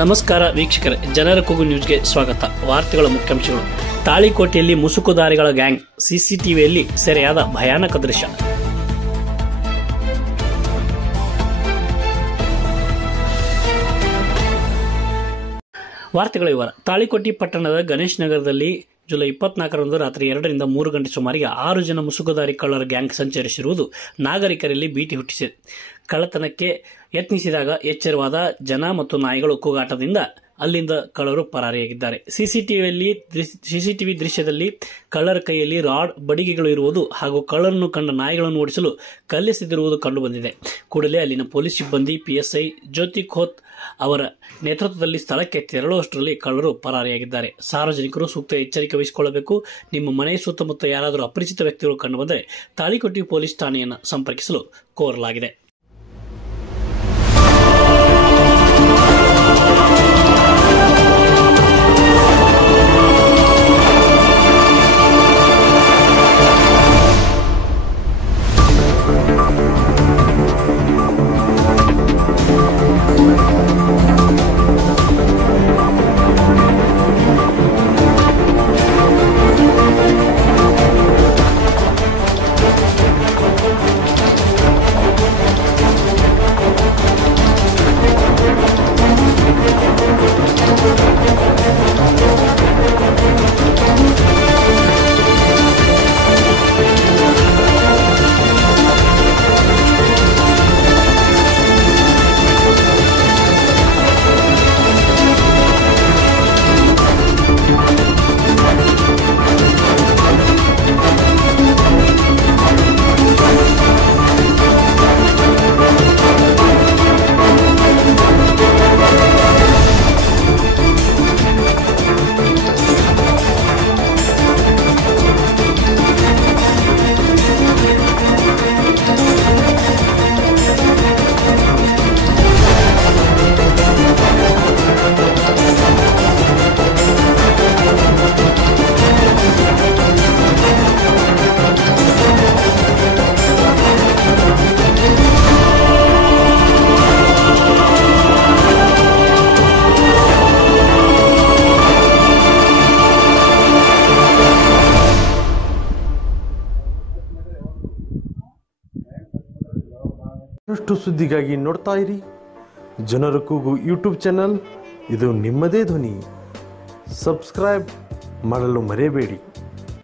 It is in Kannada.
ನಮಸ್ಕಾರ ವೀಕ್ಷಕರೇ, ಜನರ ಕೂಗು ನ್ಯೂಸ್ಗೆ ಸ್ವಾಗತ. ವಾರ್ತೆಗಳ ಮುಖ್ಯಾಂಶಗಳು. ತಾಳಿಕೋಟೆಯಲ್ಲಿ ಮುಸುಕುದಾರಿಗಳ ಗ್ಯಾಂಗ್, ಸಿಸಿಟಿವಿಯಲ್ಲಿ ಸೆರೆಯಾದ ಭಯಾನಕ ದೃಶ್ಯ. ವಾರ್ತೆಗಳ ವಿವರ. ತಾಳಿಕೋಟೆ ಪಟ್ಟಣದ ಗಣೇಶ್ ನಗರದಲ್ಲಿ ಜುಲೈ 24ರಂದು ರಾತ್ರಿ 2ರಿಂದ 3 ಗಂಟೆ ಸುಮಾರಿಗೆ 6 ಜನ ಮುಸುಕುದಾರಿ ಕಳ್ಳರ ಗ್ಯಾಂಗ್ ಸಂಚರಿಸಿರುವುದು ನಾಗರಿಕರಲ್ಲಿ ಭೀತಿ ಹುಟ್ಟಿಸಿದೆ. ಕಳ್ಳತನಕ್ಕೆ ಯತ್ನಿಸಿದಾಗ ಎಚ್ಚರವಾದ ಜನ ಮತ್ತು ನಾಯಿಗಳು ಕೂಗಾಟದಿಂದ ಅಲ್ಲಿಂದ ಕಳ್ಳರು ಪರಾರಿಯಾಗಿದ್ದಾರೆ. ಸಿಸಿಟಿವಿ ದೃಶ್ಯದಲ್ಲಿ ಕಳ್ಳರ ಕೈಯಲ್ಲಿ ರಾಡ್, ಬಡಿಗೆಗಳು ಇರುವುದು ಹಾಗೂ ಕಳ್ಳರನ್ನು ಕಂಡ ನಾಯಿಗಳನ್ನು ಓಡಿಸಲು ಕಲ್ಲೆಸೆದಿರುವುದು ಕಂಡುಬಂದಿದೆ. ಕೂಡಲೇ ಅಲ್ಲಿನ ಪೊಲೀಸ್ ಸಿಬ್ಬಂದಿ PSI ಜ್ಯೋತಿ ಖೋತ್ ಅವರ ನೇತೃತ್ವದಲ್ಲಿ ಸ್ಥಳಕ್ಕೆ ತೆರಳುವಷ್ಟರಲ್ಲಿ ಕಳ್ಳರು ಪರಾರಿಯಾಗಿದ್ದಾರೆ. ಸಾರ್ವಜನಿಕರು ಸೂಕ್ತ ಎಚ್ಚರಿಕೆ ವಹಿಸಿಕೊಳ್ಳಬೇಕು. ನಿಮ್ಮ ಮನೆಯ ಸುತ್ತಮುತ್ತ ಯಾರಾದರೂ ಅಪರಿಚಿತ ವ್ಯಕ್ತಿಗಳು ಕಂಡುಬಂದರೆ ತಾಳಿಕೋಟೆ ಪೊಲೀಸ್ ಠಾಣೆಯನ್ನು ಸಂಪರ್ಕಿಸಲು ಕೋರಲಾಗಿದೆ. ಇನ್ನಷ್ಟು ಸುದ್ದಿಗಾಗಿ ನೋಡ್ತಾ ಇರಿ ಜನರ ಕೂಗು ಯೂಟ್ಯೂಬ್ ಚಾನಲ್. ಇದು ನಿಮ್ಮದೇ ಧ್ವನಿ. ಸಬ್ಸ್ಕ್ರೈಬ್ ಮಾಡಲು ಮರೆಯಬೇಡಿ.